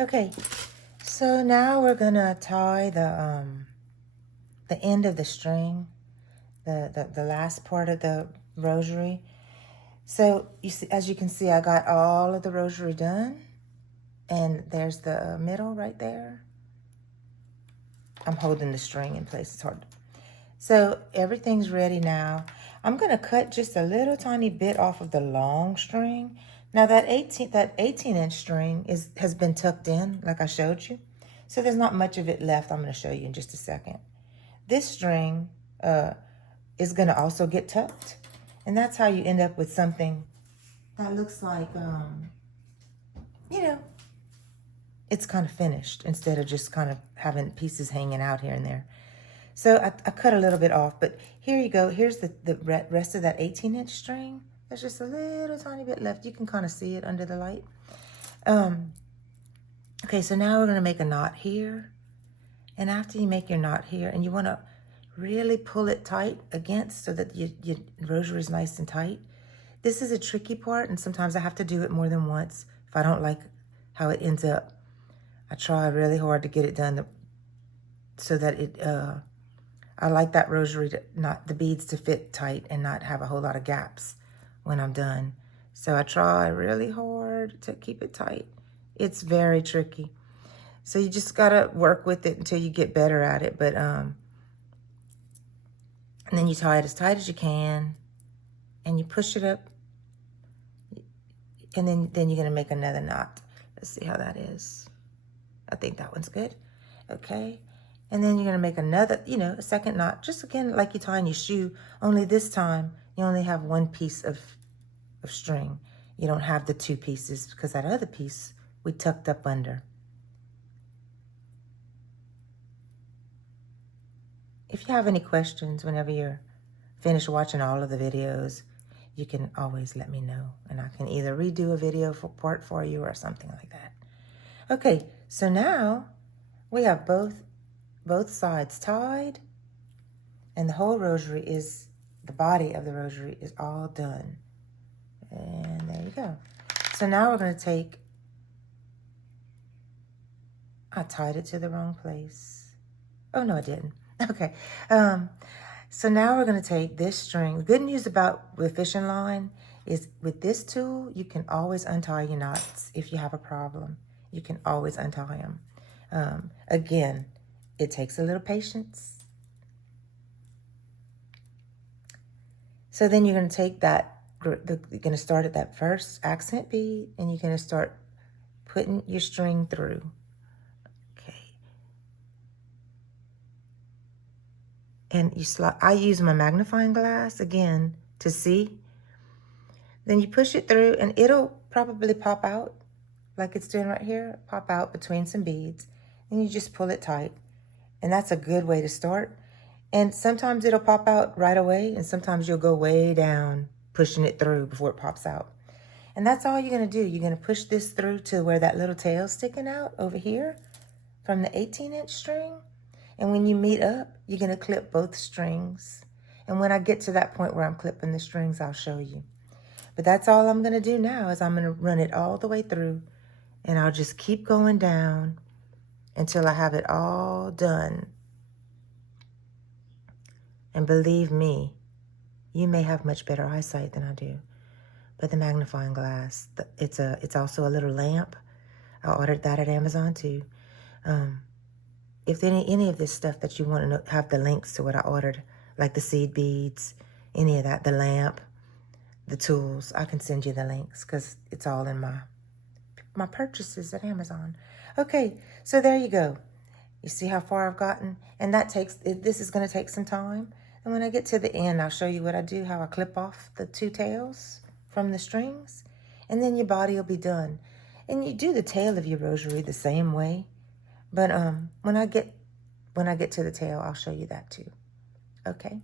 Okay, so now we're gonna tie the end of the string, the last part of the rosary. So you see, as you can see, I got all of the rosary done, and there's the middle right there. I'm holding the string in place, it's hard. So everything's ready now. I'm gonna cut just a little tiny bit off of the long string. Now that 18-inch string has been tucked in, like I showed you. So there's not much of it left. I'm gonna show you in just a second. This string is gonna also get tucked. And that's how you end up with something that looks like, you know, it's kind of finished instead of just kind of having pieces hanging out here and there. So I cut a little bit off, but here you go. Here's the rest of that 18-inch string. There's just a little tiny bit left. You can kind of see it under the light. Okay, so now we're gonna make a knot here. And after you make your knot here, and you wanna really pull it tight against so that your rosary is nice and tight. This is a tricky part, and sometimes I have to do it more than once if I don't like how it ends up. I try really hard to get it done so that it, I like that rosary, not the beads to fit tight and not have a whole lot of gaps when I'm done. So I try really hard to keep it tight. It's very tricky. So you just gotta work with it until you get better at it. But and then you tie it as tight as you can, and you push it up, and then you're gonna make another knot. Let's see how that is. I think that one's good. Okay. And then you're gonna make another, a second knot, just again like you tie in your shoe, only this time you only have one piece of string. You don't have the two pieces because that other piece we tucked up under. If you have any questions whenever you're finished watching all of the videos, you can always let me know, and I can either redo a video part for you or something like that. Okay, so now we have both sides tied, and the whole rosary is, the body of the rosary is all done. And there you go. So now we're going to take, I tied it to the wrong place. Oh, no, I didn't. Okay. So now we're going to take this string. The good news about the fishing line is with this tool, you can always untie your knots if you have a problem. You can always untie them. Again, it takes a little patience. So then you're going to take that, you're going to start at that first accent bead, and you're going to start putting your string through. Okay. And I use my magnifying glass again to see. Then you push it through, and it'll probably pop out like it's doing right here, pop out between some beads, and you just pull it tight. And that's a good way to start. And sometimes it'll pop out right away, and sometimes you'll go way down pushing it through before it pops out. And that's all you're going to do. You're going to push this through to where that little tail's sticking out over here from the 18-inch string. And when you meet up, you're going to clip both strings. And when I get to that point where I'm clipping the strings, I'll show you. But that's all I'm going to do now is I'm going to run it all the way through, and I'll just keep going down until I have it all done. And believe me, you may have much better eyesight than I do. But the magnifying glass, it's also a little lamp. I ordered that at Amazon too. If any of this stuff that you want to have the links to what I ordered, like the seed beads, any of that, the lamp, the tools, I can send you the links because it's all in my purchases at Amazon. Okay, so there you go. You see how far I've gotten? And this is going to take some time. And when I get to the end, I'll show you what I do, how I clip off the two tails from the strings. And then your body will be done. And you do the tail of your rosary the same way. But when I get to the tail, I'll show you that too. Okay?